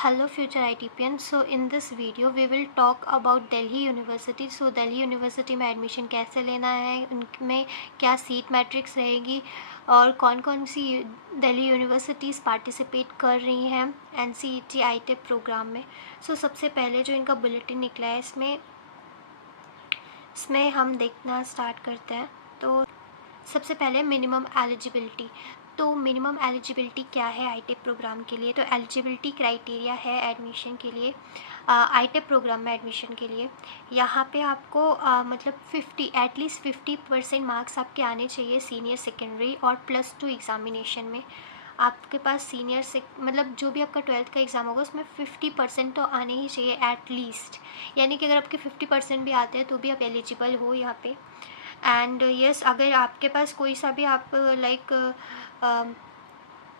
Hello future ITPN. So in this video we will talk about Delhi University. So Delhi University में admission कैसे लेना है, उनमें क्या सीट मैट्रिक्स रहेगी और कौन कौन सी दिल्ली यूनिवर्सिटीज़ पार्टिसिपेट कर रही हैं NCET ITEP प्रोग्राम में. सो सबसे पहले जो इनका बुलेटिन निकला है इसमें हम देखना स्टार्ट करते हैं. तो सबसे पहले मिनिमम एलिजिबिलिटी. तो मिनिमम एलिजिबिलिटी क्या है आईटेप प्रोग्राम के लिए? तो एलिजिबिलिटी क्राइटेरिया है एडमिशन के लिए, आईटेप प्रोग्राम में एडमिशन के लिए. यहाँ पे आपको मतलब 50 एटलीस्ट 50% मार्क्स आपके आने चाहिए सीनियर सेकेंडरी और +2 एग्ज़ामिनेशन में. आपके पास सीनियर से मतलब जो भी आपका 12th का एग्ज़ाम होगा उसमें 50% तो आने ही चाहिए एटलीस्ट. यानी कि अगर आपके 50% भी आते हैं तो भी आप एलिजिबल हो यहाँ पे. एंड यस, अगर आपके पास कोई सा भी आप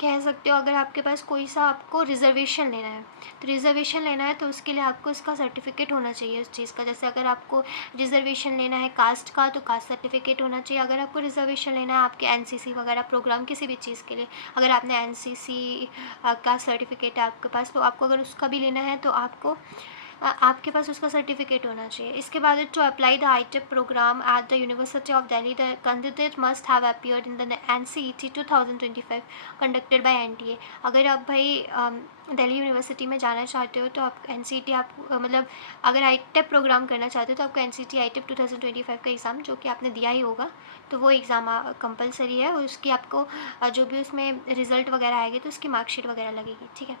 कह सकते हो, अगर आपके पास कोई सा आपको रिज़र्वेशन लेना है तो रिज़र्वेशन लेना है तो उसके लिए आपको इसका सर्टिफिकेट होना चाहिए उस चीज़ का. जैसे अगर आपको रिज़र्वेशन लेना है कास्ट का तो कास्ट सर्टिफिकेट होना चाहिए. अगर आपको रिज़र्वेशन लेना है आपके एनसीसी वगैरह प्रोग्राम किसी भी चीज़ के लिए, अगर आपने एनसीसी का सर्टिफिकेट है आपके पास तो आपको अगर उसका भी लेना है तो आपके पास उसका सर्टिफिकेट होना चाहिए. इसके बाद to apply the ITEP programme at the University of Delhi the candidate must have appeared in the NCET 2025 conducted by NTA. अगर आप भाई दिल्ली यूनिवर्सिटी में जाना चाहते हो तो आप NCET मतलब अगर आईटेप प्रोग्राम करना चाहते हो तो आपको NCET आईटेप 2025 का एग्ज़ाम जो कि आपने दिया ही होगा तो वो एग्ज़ाम कंपलसरी है. उसकी आपको जो भी उसमें रिज़ल्ट वगैरह आएगी तो उसकी मार्कशीट वगैरह लगेगी. ठीक है.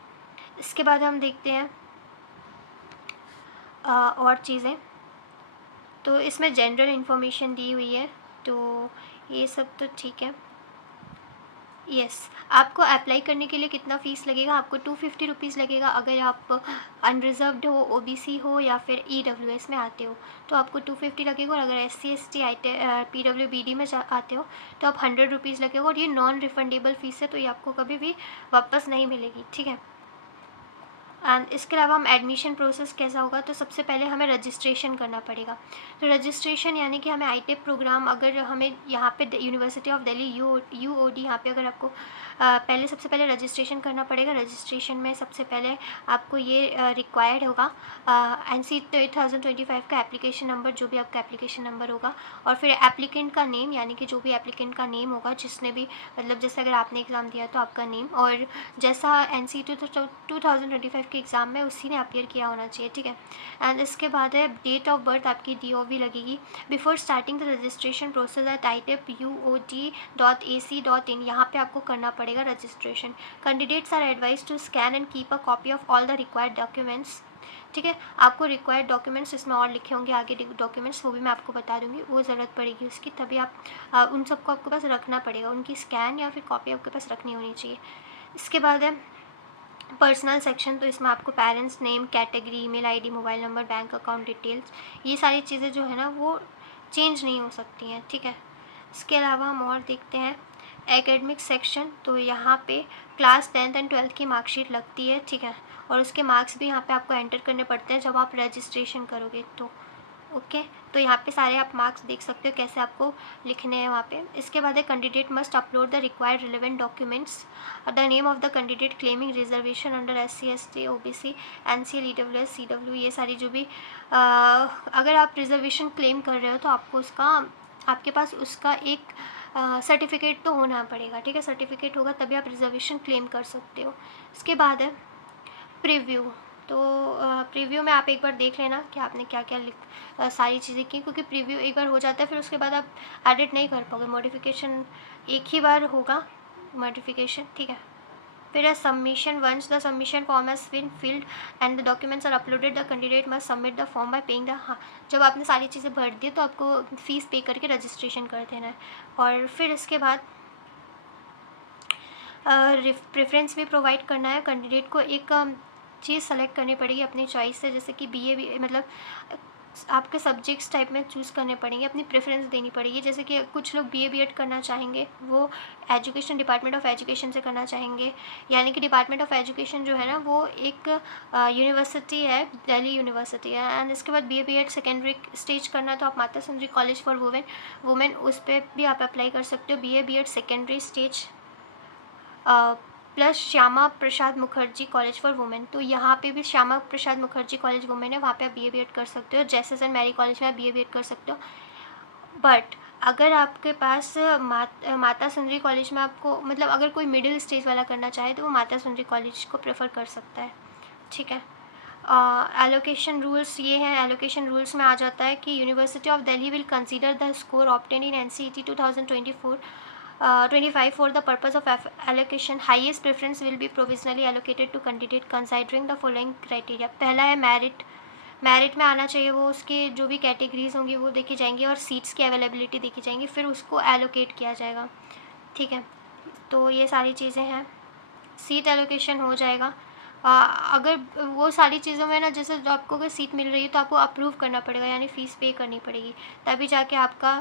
इसके बाद हम देखते हैं और चीज़ें. तो इसमें जनरल इन्फॉर्मेशन दी हुई है तो ये सब तो ठीक है. यस, आपको अप्लाई करने के लिए कितना फ़ीस लगेगा? आपको 250 रुपीज़ लगेगा. अगर आप अनरिजर्व्ड हो, OBC हो या फिर EWS में आते हो तो आपको 250 लगेगा. और अगर SC ST PWBD में आते हो तो आप 100 रुपीज़ लगेगा. और ये नॉन रिफंडेबल फ़ीस है तो ये आपको कभी भी वापस नहीं मिलेगी. ठीक है. एंड इसके अलावा हम एडमिशन प्रोसेस कैसा होगा, तो सबसे पहले हमें रजिस्ट्रेशन करना पड़ेगा. तो रजिस्ट्रेशन यानी कि हमें आईटेप प्रोग्राम अगर हमें यहाँ पे यूनिवर्सिटी ऑफ दिल्ली UOD यहाँ पे अगर आपको सबसे पहले रजिस्ट्रेशन करना पड़ेगा. रजिस्ट्रेशन में सबसे पहले आपको ये रिक्वायर्ड होगा NCET 2025 का एप्लीकेशन नंबर, जो भी आपका एप्लीकेशन नंबर होगा, और फिर एप्लीकेंट का नेम यानी कि जो भी एप्लीकेंट का नेम होगा जिसने भी मतलब जैसे अगर आपने एग्ज़ाम दिया तो आपका नेम, और जैसा NCET 2025 के एग्ज़ाम में उसी ने अपीयर किया होना चाहिए. ठीक है. एंड इसके बाद है डेट ऑफ बर्थ आपकी DOB लगेगी. Before starting the registration process at itep.uod.ac.in यहाँ पे आपको करना पड़ेगा registration. Candidates are advised to scan and keep a copy of all the required documents. ठीक है. आपको रिक्वायर्ड डॉक्यूमेंट्स इसमें और लिखे होंगे आगे डॉक्यूमेंट्स, वो भी मैं आपको बता दूंगी, वो ज़रूरत पड़ेगी उसकी, तभी आप उन सबको आपके पास रखना पड़ेगा. उनकी स्कैन या फिर कॉपी आपके पास रखनी होनी चाहिए. इसके बाद है पर्सनल सेक्शन. तो इसमें आपको parents name, category, email ID, mobile number, bank account details, ये सारी चीज़ें जो है ना वो चेंज नहीं हो सकती हैं. ठीक है. इसके अलावा हम और देखते हैं एकेडमिक सेक्शन. तो यहाँ पे क्लास 10th एंड 12th की मार्कशीट लगती है. ठीक है. और उसके मार्क्स भी यहाँ पे आपको एंटर करने पड़ते हैं जब आप रजिस्ट्रेशन करोगे तो. ओके. तो यहाँ पे सारे आप मार्क्स देख सकते हो कैसे आपको लिखने हैं वहाँ पे. इसके बाद है candidate must upload the required relevant documents, the name of the candidate claiming reservation under SC ST OBC NCL EWS CW, ये सारी जो भी अगर आप रिजर्वेशन क्लेम कर रहे हो तो आपको उसका आपके पास उसका एक सर्टिफिकेट तो होना पड़ेगा. ठीक है. सर्टिफिकेट होगा तभी आप रिजर्वेशन क्लेम कर सकते हो. इसके बाद है प्रीव्यू. तो प्रीव्यू में आप एक बार देख लेना कि आपने क्या क्या सारी चीज़ें की, क्योंकि प्रीव्यू एक बार हो जाता है फिर उसके बाद आप एडिट नहीं कर पाओगे. मॉडिफिकेशन एक ही बार होगा मॉडिफिकेशन. ठीक है. फिर है submission. Once the submission form has been filled and the documents are uploaded the candidate must submit the form by paying the. हाँ, जब आपने सारी चीज़ें भर दी तो आपको फ़ीस पे करके रजिस्ट्रेशन कर देना है. और फिर इसके बाद प्रेफरेंस भी प्रोवाइड करना है. कैंडिडेट को एक चीज़ सेलेक्ट करनी पड़ेगी अपनी चॉइस से, जैसे कि BA मतलब आपके सब्जेक्ट्स टाइप में चूज़ करने पड़ेंगे, अपनी प्रेफरेंस देनी पड़ेगी. जैसे कि कुछ लोग BA B.Ed करना चाहेंगे, वो एजुकेशन डिपार्टमेंट ऑफ एजुकेशन से करना चाहेंगे. यानी कि डिपार्टमेंट ऑफ एजुकेशन जो है ना वो एक यूनिवर्सिटी है, दिल्ली यूनिवर्सिटी है. एंड इसके बाद BA B.Ed सेकेंडरी स्टेज करना है तो आप Mata Sundari college for women उस पर भी आप अप्लाई कर सकते हो. BA B.Ed secondary stage plus Shyama Prasad Mukherjee college for women, तो यहाँ पे भी श्यामा प्रसाद मुखर्जी कॉलेज वुमेन है, वहाँ पे आप BA-BEd कर सकते हो। जैसे सेंट मैरी कॉलेज में आप BA-BEd कर सकते हो। बट अगर आपके पास माता सुंदरी कॉलेज में आपको मतलब अगर कोई मिडिल स्टेज वाला करना चाहे तो वो माता सुंदरी कॉलेज को प्रेफर कर सकता है, ठीक है। एलोकेशन रूल्स ये हैं, एलोकेशन रूल्स में आ जाता है कि university of Delhi will consider the score obtain in NCET 2024-25 for the purpose of allocation. Highest preference will be provisionally allocated to candidate considering the following criteria. पहला है मेरिट, मेरिट में आना चाहिए, वो उसके जो भी कैटेगरीज होंगी वो देखी जाएंगी और सीट्स की अवेलेबिलिटी देखी जाएंगी, फिर उसको एलोकेट किया जाएगा, ठीक है। तो ये सारी चीज़ें हैं, सीट एलोकेशन हो जाएगा। अगर वो सारी चीज़ों में ना, जैसे जो आपको अगर सीट मिल रही है तो आपको अप्रूव करना पड़ेगा, यानी फ़ीस पे करनी पड़ेगी, तभी जाके आपका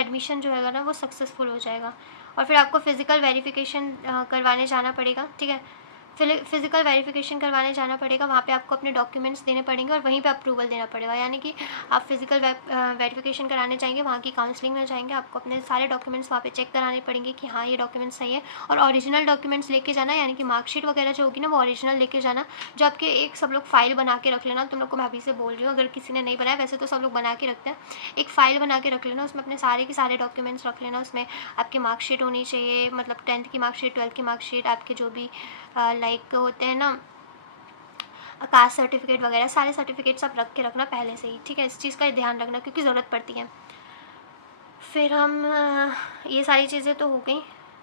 एडमिशन जो है ना वो सक्सेसफुल हो जाएगा। और फिर आपको फ़िज़िकल वेरिफिकेशन करवाने जाना पड़ेगा, ठीक है। फिज़िकल वेरिफिकेशन करवाने जाना पड़ेगा, वहाँ पे आपको अपने डॉक्यूमेंट्स देने पड़ेंगे और वहीं पे अप्रूवल देना पड़ेगा, यानी कि आप फिज़िकल वेरिफिकेशन कराने जाएंगे, वहाँ की काउंसलिंग में जाएंगे, आपको अपने सारे डॉक्यूमेंट्स वहाँ पे चेक कराने पड़ेंगे कि हाँ ये डॉक्यूमेंट्स सही है, और ओरिजिनल डॉक्यूमेंट्स लेके जाना, यानी कि मार्कशीट वगैरह जो होगी ना वो ओरिजिनल लेके जाना। जो आपके एक सब लोग फ़ाइल बना के रख लेना, तुम लोग को मैं अभी से बोल रही हूँ, अगर किसी ने नहीं बनाया, वैसे तो सब लोग बना के रखते हैं, एक फ़ाइल बना के रख लेना, उसमें अपने सारे के सारे डॉक्यूमेंट्स रख लेना। उसमें आपकी मार्कशीट होनी चाहिए, मतलब 10th की मार्कशीट, 12th की मार्कशीट, आपके जो भी लाइक होते हैं ना कास्ट सर्टिफिकेट वगैरह, सारे सर्टिफिकेट्स आप रख के रखना पहले से ही, ठीक है। इस चीज़ का ध्यान रखना क्योंकि ज़रूरत पड़ती है। फिर हम ये सारी चीज़ें तो हो गई,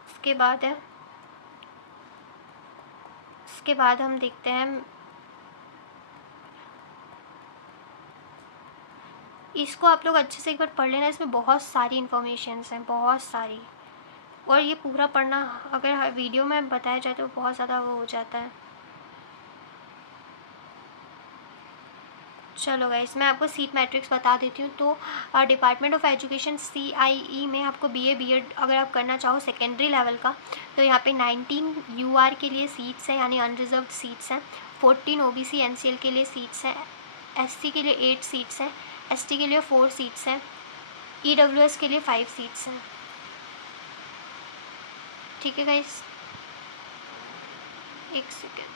उसके बाद हम देखते हैं इसको। आप लोग अच्छे से एक बार पढ़ लेना, इसमें बहुत सारी इन्फॉर्मेशंस हैं, बहुत सारी, और ये पूरा पढ़ना अगर वीडियो में बताया जाए तो बहुत ज़्यादा वो हो जाता है। चलो गाइस, मैं आपको सीट मैट्रिक्स बता देती हूँ। तो डिपार्टमेंट ऑफ एजुकेशन CIE में आपको BA-BEd अगर आप करना चाहो सेकेंडरी लेवल का, तो यहाँ पे 19 UR के लिए सीट्स हैं, यानी अनरिजर्व्ड सीट्स हैं। 14 OBC NCL के लिए सीट्स हैं। SC के लिए 8 सीट्स हैं। ST के लिए 4 सीट्स हैं। EWS के लिए 5 सीट्स हैं, ठीक है गाइस। एक सेकेंड,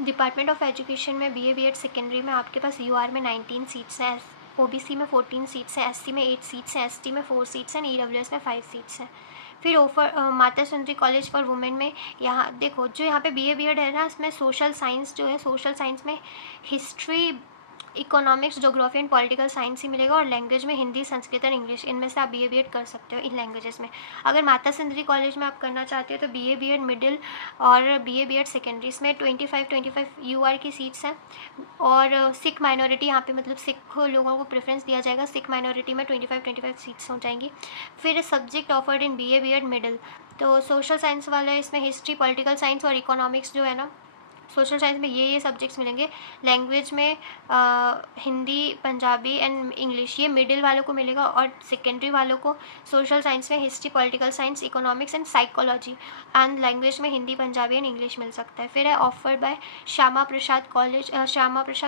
डिपार्टमेंट ऑफ एजुकेशन में BA-BEd सेकेंडरी में आपके पास UR में 19 सीट्स हैं, OBC में 14 सीट्स हैं, SC में 8 सीट्स हैं, ST में 4 सीट्स हैं, EWS में 5 सीट्स हैं। फिर Mata Sundari college for women में यहाँ देखो, जो यहाँ पे BA-BEd है ना, इसमें सोशल साइंस जो है, सोशल साइंस में history, economics, geography and political science ही मिलेगा, और लैंग्वेज में हिंदी, संस्कृत और इंग्लिश, इनमें से आप BA-BEd कर सकते हो इन लैंग्वेजेस में। अगर माता सुंदरी कॉलेज में आप करना चाहते हो तो BA-BEd मिडिल और BA-BEd सेकेंडरी, इसमें 25 UR की सीट्स हैं। और सिख माइनॉरिटी यहाँ पे मतलब सिख लोगों को प्रेफरेंस दिया जाएगा, सिख माइनॉरिटी में 25 सीट्स हो जाएंगी। फिर सब्जेक्ट ऑफर्ड इन BA-BEd मिडिल, तो सोशल साइंस वाले इसमें हिस्ट्री, पॉलिटिकल साइंस और इकोनॉमिक्स जो है ना, सोशल साइंस में ये सब्जेक्ट्स मिलेंगे। लैंग्वेज में हिंदी, पंजाबी एंड इंग्लिश, ये मिडिल वालों को मिलेगा, और सेकेंडरी वालों को सोशल साइंस में history, political science, economics and psychology, and language में हिंदी, पंजाबी एंड इंग्लिश मिल सकता है। फिर है offered by Shyama Prasad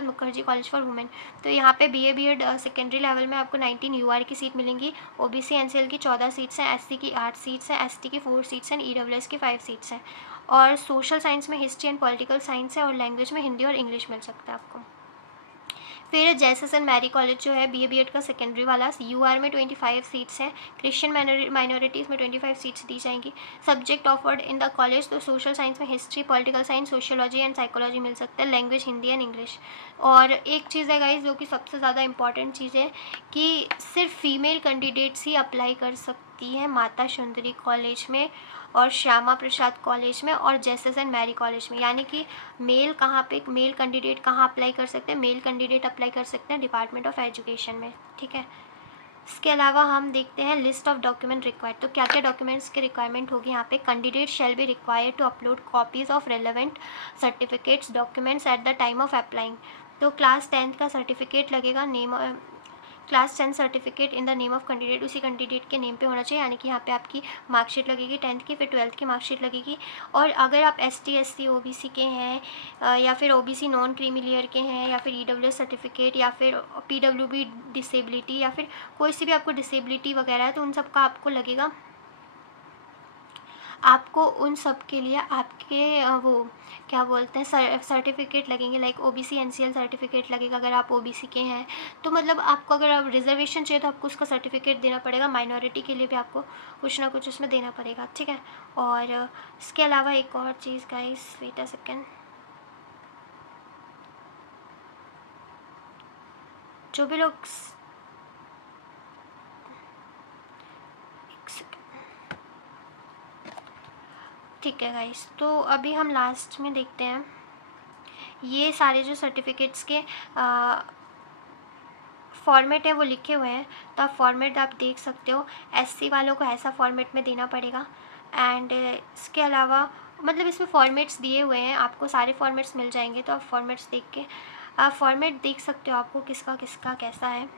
Mukherjee college for women, तो यहाँ पे BA-BEd सेकेंडरी लेवल में आपको 19 UR की सीट मिलेंगी, OBC NCL की 14 सीट्स हैं, SC की 8 सीट्स हैं, ST की 4 सीट्स हैं, EWS की 5 सीट्स हैं। और सोशल साइंस में हिस्ट्री एंड पॉलिटिकल साइंस है, और लैंग्वेज में हिंदी और इंग्लिश मिल सकता है आपको। फिर जैसे सेंट मैरी कॉलेज जो है BA-BEd का सेकेंडरी वाला, UR में 25 सीट्स हैं, क्रिश्चियन माइनॉरिटीज़ में 25 सीट्स दी जाएंगी। Subject offered in the college, तो सोशल साइंस में history, political science, sociology and psychology मिल सकता है, लैंग्वेज हिंदी एंड इंग्लिश। और एक चीज़ है गाइज जो कि सबसे ज़्यादा इंपॉर्टेंट चीज़ है कि सिर्फ फीमेल कैंडिडेट्स ही अप्लाई कर सकती हैं माता सुंदरी कॉलेज में और श्यामा प्रसाद कॉलेज में और जैसे सेंट मैरी कॉलेज में, यानी कि मेल कहाँ पे, मेल कैंडिडेट कहाँ अप्लाई कर सकते हैं, मेल कैंडिडेट अप्लाई कर सकते हैं डिपार्टमेंट ऑफ एजुकेशन में, ठीक है। इसके अलावा हम देखते हैं लिस्ट ऑफ डॉक्यूमेंट रिक्वायर्ड, तो क्या क्या डॉक्यूमेंट्स की रिक्वायरमेंट होगी यहाँ पे। Candidate shall be required to upload copies of relevant certificates documents at the time of applying, तो क्लास 10th का सर्टिफिकेट लगेगा, name class 10 certificate in the name of candidate, उसी कैंडिडेट के नेम पे होना चाहिए, यानी कि यहाँ पे आपकी मार्कशीट लगेगी 10th की, फिर 12th की मार्कशीट लगेगी। और अगर आप ST SC OBC के हैं या फिर OBC नॉन क्रीमी लेयर के हैं, या फिर EWS सर्टिफिकेट, या फिर PWB डिसेबिलिटी, या फिर कोई सी भी आपको डिसेबिलिटी वगैरह है, तो उन सब का आपको लगेगा। आपको उन सब के लिए आपके वो क्या बोलते हैं सर्टिफिकेट लगेंगे, लाइक OBC NCL सर्टिफिकेट लगेगा अगर आप OBC के हैं। तो मतलब आपको अगर आप रिजर्वेशन चाहिए तो आपको उसका सर्टिफिकेट देना पड़ेगा। माइनॉरिटी के लिए भी आपको कुछ ना कुछ उसमें देना पड़ेगा, ठीक है। और इसके अलावा एक और चीज़ गाइस, वेट अ सेकेंड, जो भी लोग ठीक है गाइस, तो अभी हम लास्ट में देखते हैं ये सारे जो सर्टिफिकेट्स के फॉर्मेट है वो लिखे हुए हैं, तो आप फॉर्मेट आप देख सकते हो। SC वालों को ऐसा फॉर्मेट में देना पड़ेगा। एंड इसके अलावा मतलब इसमें फॉर्मेट्स दिए हुए हैं, आपको सारे फॉर्मेट्स मिल जाएंगे, तो आप फॉर्मेट्स देख के आप फॉर्मेट देख सकते हो आपको किसका किसका कैसा है।